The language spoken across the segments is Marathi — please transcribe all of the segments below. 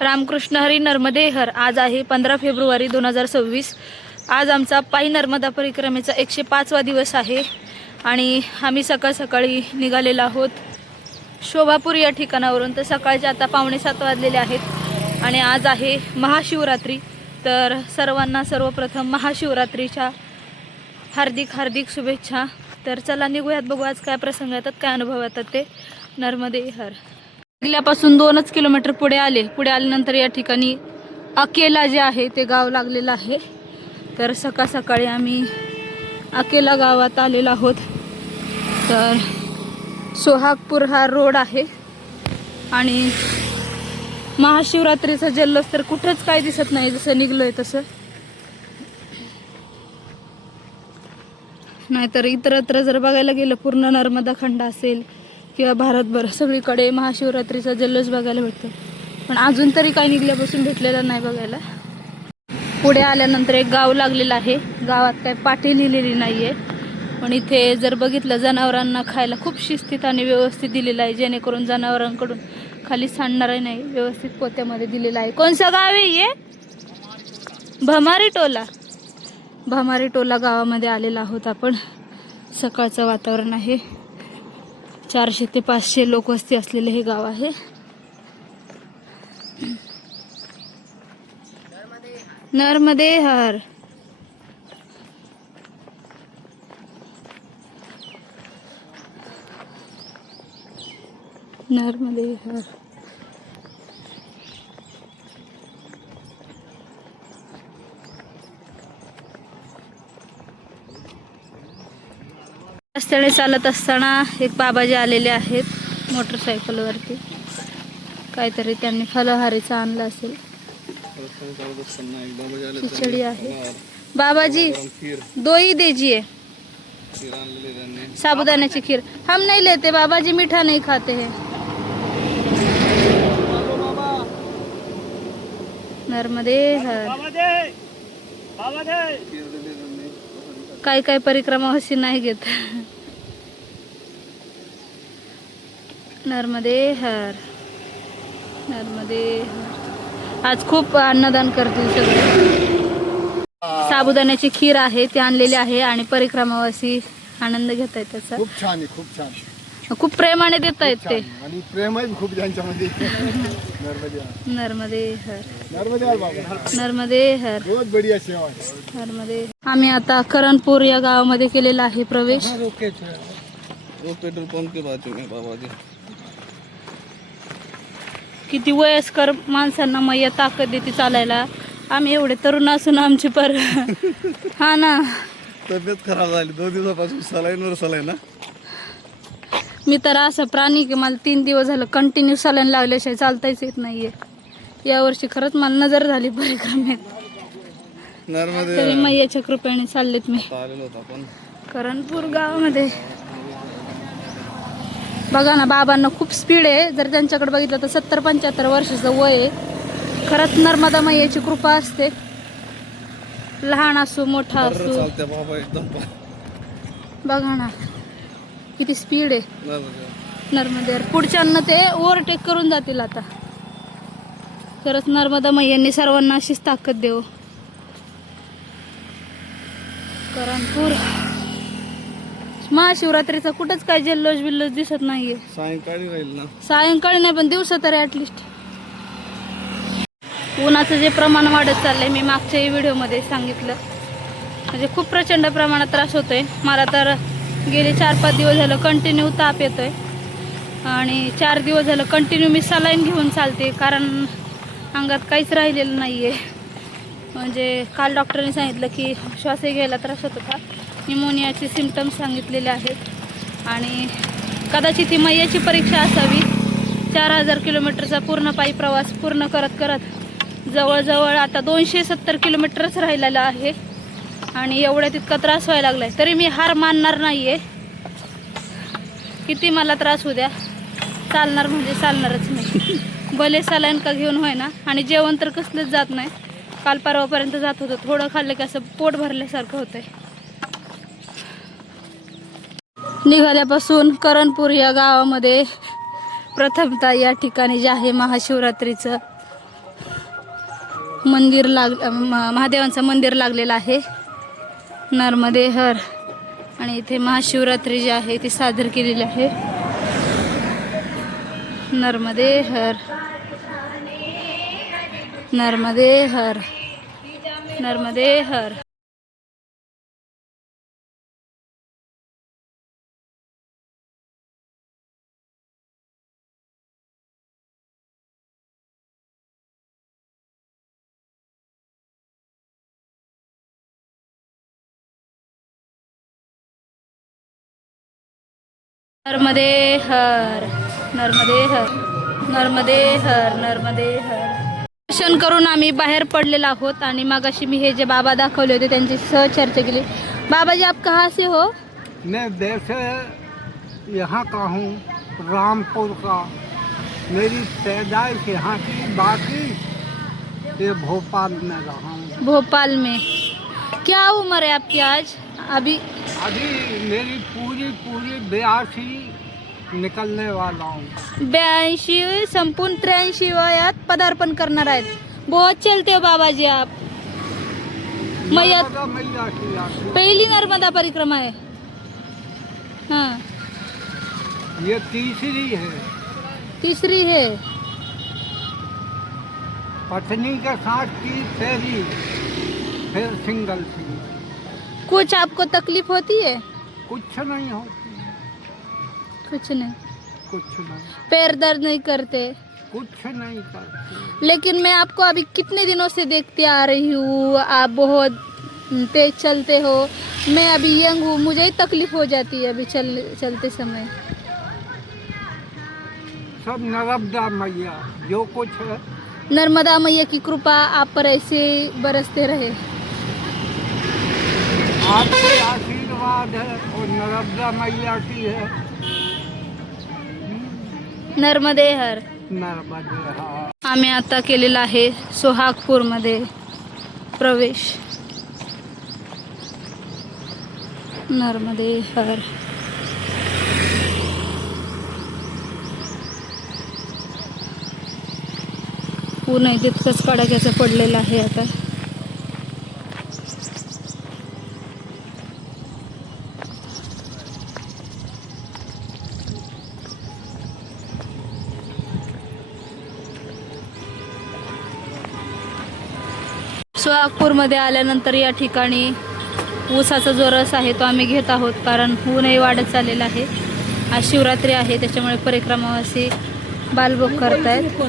रामकृष्ण हरी नर्मदे हर। आज आहे 15 फेब्रुवारी 2026। आज आमचा पायी नर्मदा परिक्रमेचा 105वा दिवस आहे आणि आम्ही सकाळ सकाळी निघालेलो आहोत शोभापूर या ठिकाणावरून। तर सकाळचे आता 6:45 वाजलेले आहेत आणि आज आहे महाशिवरात्री। तर सर्वांना सर्वप्रथम महाशिवरात्रीच्या हार्दिक हार्दिक शुभेच्छा। तर चला निघूयात, बघू आज काय प्रसंग येतात, काय अनुभव येतात ते। नर्मदे हर। किल्ल्यापासून 2 किलोमीटर पुढे आल्यानंतर या ठिकाणी अकेला जे आहे ते गाव लागलेलं आहे। तर सकाळ सकाळी आम्ही अकेला गावात आलेलो आहोत। तर सोहागपूर हा रोड आहे आणि महाशिवरात्रीचा जल्लोष तर कुठंच काही दिसत नाही, जसं निघलोय तसं। नाहीतर इतरत्र जर बघायला गेलं पूर्ण नर्मदा खंड असेल किंवा भारतभर सगळीकडे महाशिवरात्रीचा जल्लोष बघायला भेटतो, पण अजून तरी काही निघल्यापासून भेटलेला नाही बघायला। पुढे आल्यानंतर एक गाव लागलेलं आहे। गावात काही पाटी लिहिलेली नाहीये, पण इथे जर बघितलं जनावरांना खायला खूप शिस्तीत आणि व्यवस्थित दिलेलं आहे, जेणेकरून जनावरांकडून खाली सांडणार नाही, व्यवस्थित पोत्यामध्ये दिलेलं आहे। कोणचं गाव आहे हे? भमारी टोला गावामध्ये आलेला आहोत आपण। सकाळचं वातावरण आहे। 400 ते 500 लोक वस्ती असलेले हे गाव आहे। नर्मदे हर। नर्मदे हर। रस्त्याने चालत असताना एक बाबाजी आलेले आहेत मोटरसायकलवरती। काहीतरी त्यांनी फलहारीचा आणला असेल। खिचडी आहे। बाबाजी दोई दीजिए, साबुदाण्याची खीर। हम नहीं लेते बाबाजी, मीठा नहीं खाते हैं। नर्मदे हर। काय परिक्रमा हसी नाही घेत। नर्मदे हर। नर्मदे हर। आज खूप अन्नदान करतील सगळे। साबुदाण्याची खीर आहे ती आणलेली आहे आणि परिक्रमावासी आनंद घेत आहेत त्याचा। खूप छान आहे, खूप छान, खूप प्रेमाने देत आहेत ते। आणि प्रेम आहे खूप त्यांच्यामध्ये। नर्मदे हर। नर्मदे हर बाबा। नर्मदे हर। बहुत बढ़िया सेवा आहे। नर्मदे। आम्ही आता करणपूर या गावामध्ये केलेला आहे प्रवेश। पेट्रोल पंप के बाजू में बाबाजी। किती वयस्कर माणसांना मैया ताकद देते चालायला। आम्ही एवढे तरुण असून आमची पर हा ना, तब्येत खराब झाली 2 दिवसापासून। सलाईनवर सलाईन ना। मी तर असं प्राणी की मला 3 दिवस झालं कंटिन्यू सलाईन लावल्याशिवाय चालताच येत नाहीये। यावर्षी खरंच मला नजर झाली परिक्रमेत। नर्मदे तरी मैयाच्या कृपेने चाललेत मी आलेलो होतो आपण करणपूर गावामध्ये। बघा ना, बाबांना खूप स्पीड आहे। जर त्यांच्याकडे बघितलं तर 70-75 वर्षाचं वय आहे। खरंच नर्मदा मैयाची कृपा असते, लहान असो मोठा असो। चालते बाबा एकदम। बघा ना किती स्पीड आहे नर्मदे। पुढच्यांना ते ओव्हरटेक करून जातील आता। खरंच नर्मदा मैयांनी सर्वांना अशीच ताकद देव। करणपूर महाशिवरात्रीचा कुठंच काय जल्लोष बिल्लोष दिसत नाहीये। सायंकाळी राहील ना। सायंकाळी नाही पण दिवसा तरी ऍटलिस्ट। उन्हाचं जे प्रमाण वाढत चाललंय, मी मागच्याही व्हिडिओमध्ये सांगितलं, म्हणजे खूप प्रचंड प्रमाणात त्रास होतोय मला। तर गेले 4-5 दिवस झालं कंटिन्यू ताप येतोय आणि 4 दिवस झालं कंटिन्यू मी सलाईन घेऊन चालते, कारण अंगात काहीच राहिलेलं नाहीये। म्हणजे काल डॉक्टरने सांगितलं की श्वास घ्यायला त्रास होत होता, निमोनियाचे सिम्पटम्स सांगितलेले आहेत आणि कदाचित ही मैयाची परीक्षा असावी। 4000 किलोमीटरचा पूर्ण पायी प्रवास पूर्ण करत करत जवळजवळ आता 270 किलोमीटरच राहिलेला आहे आणि एवढ्यात इतका त्रास व्हायला लागलाय, तरी मी हार मानणार नाहीये। किती मला त्रास होऊ द्या, चालणार म्हणजे चालणारच नाही। भले सलाईन का घेऊन होय ना, आणि जेवण तर कसलंच जात नाही। काल परवापर्यंत जात होतं, थोडं खाल्लं की असं पोट भरल्यासारखं होतंय। निघाल्यापासून करणपूर या गावामध्ये प्रथमतः या ठिकाणी जे आहे महाशिवरात्रीचं मंदिर महादेवांचं मंदिर लागलेलं आहे, नर्मदे हर. आणि इथे महाशिवरात्री जी आहे ती सादर केलेली आहे. नर्मदे हर, नर्मदे हर, नर्मदे हर. नर्मदे हर, नर्मदे हर, नर्मदे हर, नर्मदे हर. दर्शन करून आम्ही बाहेर पडलेलो आहोत आणि मगाशी मी हे जे बाबा दाखवले होते त्यांची चर्चा केली. बाबाजी आप कहाँ से हो? मैं वैसे यहाँ का हूँ, रामपुर का. मेरी पैदाइश यहाँ की, बाकी ये भोपाल में रहा हूँ. भोपाल में. क्या उम्र है आपकी आज? अभी मेरी पूरी 82 निकलने वाला हूँ. 82 संपूर्ण 83 वयात पदार्पण करणार आहेत. बहुत चलते हो बाबाजी आप. मैया मैया की आशीर्वाद. पहिली नर्मदा परिक्रमा आहे. हाँ, ये तीसरी है. तीसरी है. पत्नी के साथ की पहली, फिर सिंगल थी. कुछ आपको तकलीफ होती है? कुछ नहीं होती, कुछ नहीं. कुछ नहीं, पैर दर्द नहीं करते? कुछ नहीं करती. लेकिन मैं आपको अभी कितने दिनों से देखते आ रही हूँ, आप बहुत तेज चलते हो. मैं अभी यंग हूँ, मुझे ही तकलीफ हो जाती है अभी चलते समय. सब नर्मदा मैया जो कुछ है. नर्मदा मैया की कृपा आप पर ऐसे बरसते रहे. आपके आशीर्वाद है और नर्मदा मैया की है. नर्मदे हर. नर्मदे हर. आम्ही आता केलेला आहे सोहागपूरमध्ये प्रवेश. नर्मदे हर. पूर्ण तितकंच कडाक्याचं पडलेलं आहे आता. सोहागपूरमध्ये आल्यानंतर या ठिकाणी ऊसाचा जो रस आहे तो आम्ही घेत आहोत, कारण ऊनही वाढत चाललेलं आहे. आज शिवरात्री आहे त्याच्यामुळे परिक्रमावासी बालभोग करतायत.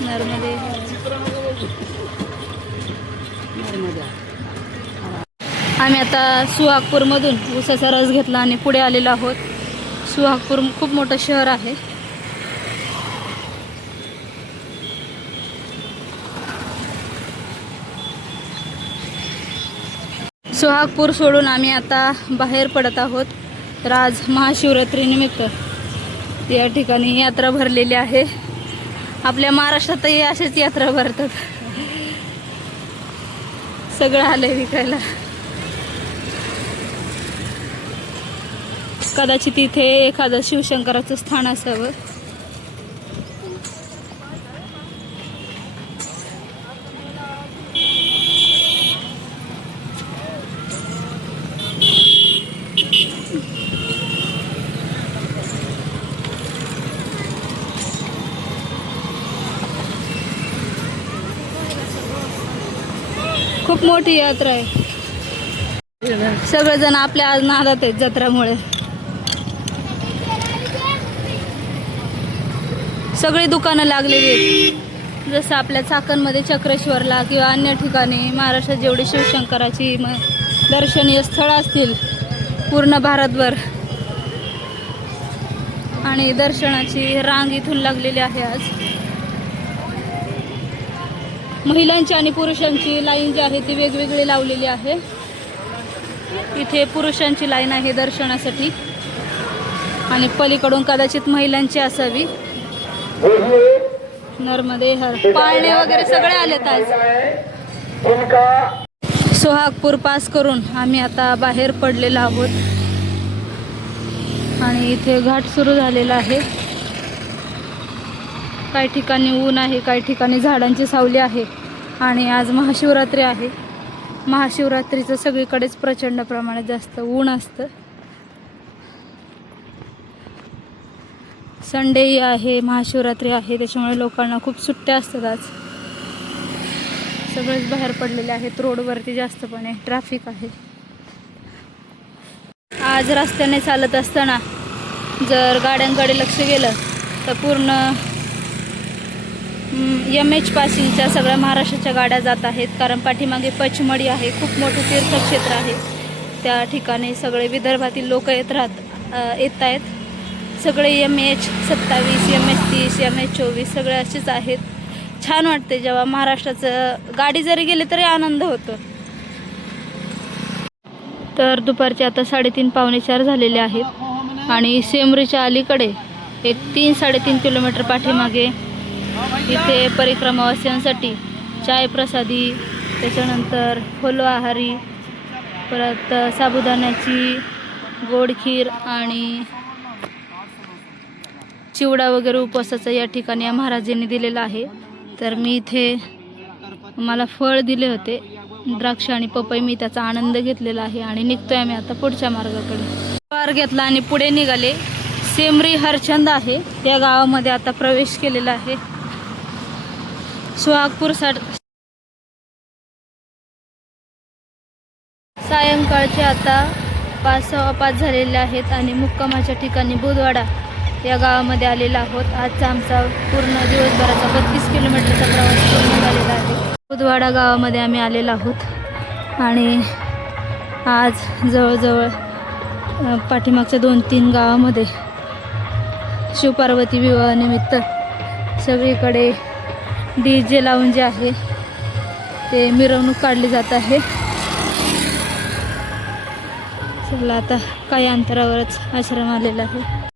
नर्मदे. आम्ही आता सुहागपूरमधून ऊसाचा रस घेतला आणि पुढे आलेलो आहोत. सुहागपूर खूप मोठं शहर आहे. सोहागपूर सोडून आम्ही आता बाहेर पडत आहोत. तर आज महाशिवरात्रीनिमित्त या ठिकाणी यात्रा भरलेली आहे. आपल्या महाराष्ट्रातही अशाच यात्रा भरतात. सगळं आलंय विकायला. कदाचित इथे एखादं शिवशंकराचं स्थान असावं. खूप मोठी यात्रा आहे. सगळेजण आपल्या आज नादात आहेत जत्रामुळे. सगळी दुकानं लागलेली आहेत. जसं आपल्या चाकणमध्ये चक्रेश्वरला किंवा अन्य ठिकाणी महाराष्ट्रात जेवढी शिवशंकराची दर्शनीय स्थळं असतील पूर्ण भारतभर, आणि दर्शनाची रांग इथून लागलेली आहे. आज महिलांची आणि पुरुषांची लाईन जी आहे ती वेगवेगळी लावलेली आहे. इथे पुरुषांची लाईन आहे दर्शनासाठी आणि पलीकडून कदाचित महिलांची असावी. नर्मदे हर. पाळणे वगैरे सगळे आलेत आज. सोहागपूर पास करून आम्ही आता बाहेर पडलेलो आहोत आणि इथे घाट सुरू झालेला आहे. काही ठिकाणी ऊन आहे, काही ठिकाणी झाडांची सावली आहे. आणि आज महाशिवरात्री आहे. महाशिवरात्रीचं सगळीकडेच प्रचंड प्रमाणात जास्त ऊन असतं. संडेही आहे, महाशिवरात्री आहे, त्याच्यामुळे लोकांना खूप सुट्ट्या असतात. आज सगळेच बाहेर पडलेले आहेत. रोडवरती जास्तपणे ट्रॅफिक आहे. आज रस्त्याने चालत असताना जर गाड्यांकडे लक्ष गेलं तर पूर्ण MH पासिंगच्या सगळ्या महाराष्ट्राच्या गाड्या जात आहेत. कारण पाठीमागे पचमढी आहे, खूप मोठं तीर्थक्षेत्र आहे. त्या ठिकाणी सगळे विदर्भातील लोक येत आहेत. सगळे MH 27, MH 30, MH 24 सगळे असेच आहेत. छान वाटते जेव्हा महाराष्ट्राचं गाडी जरी गेली तरी आनंद होतो. तर दुपारचे आता 3:30 पावणे 4 झालेले आहेत. आणि सेमरीच्या अलीकडे एक 3-3.5 किलोमीटर पाठीमागे इथे परिक्रमावासियांसाठी चाय प्रसादी, त्याच्यानंतर फलोआहारी, परत साबुदाण्याची गोड खीर आणि चिवडा वगैरे उपवासाचा या ठिकाणी या महाराजांनी दिलेला आहे. तर मी इथे मला फळ दिले होते, द्राक्ष आणि पपई, मी त्याचा आनंद घेतलेला आहे. आणि निघतोय आम्ही आता पुढच्या मार्गाकडे. मार्ग घेतला आणि पुढे निघाले. सेमरी हरचंद आहे या गावामध्ये आता प्रवेश केलेला आहे. सुहागपूर सायंकाळचे आता 5:15 झालेले आहेत आणि मुक्कामाच्या ठिकाणी बुधवाडा या गावामध्ये आलेला आहोत. आजचा आमचा पूर्ण दिवसभराचा 32 किलोमीटरचा प्रवास पूर्ण झालेला आहे. बुधवाडा गावामध्ये आम्ही आलेलो आहोत आणि आज जवळजवळ पाठीमागच्या 2-3 गावामध्ये शिवपार्वती विवाहानिमित्त सगळीकडे DJ लावून जे आहे ते मिरवणूक काढली जात आहे. चला आता काही अंतरावरच आश्रम आलेला आहे.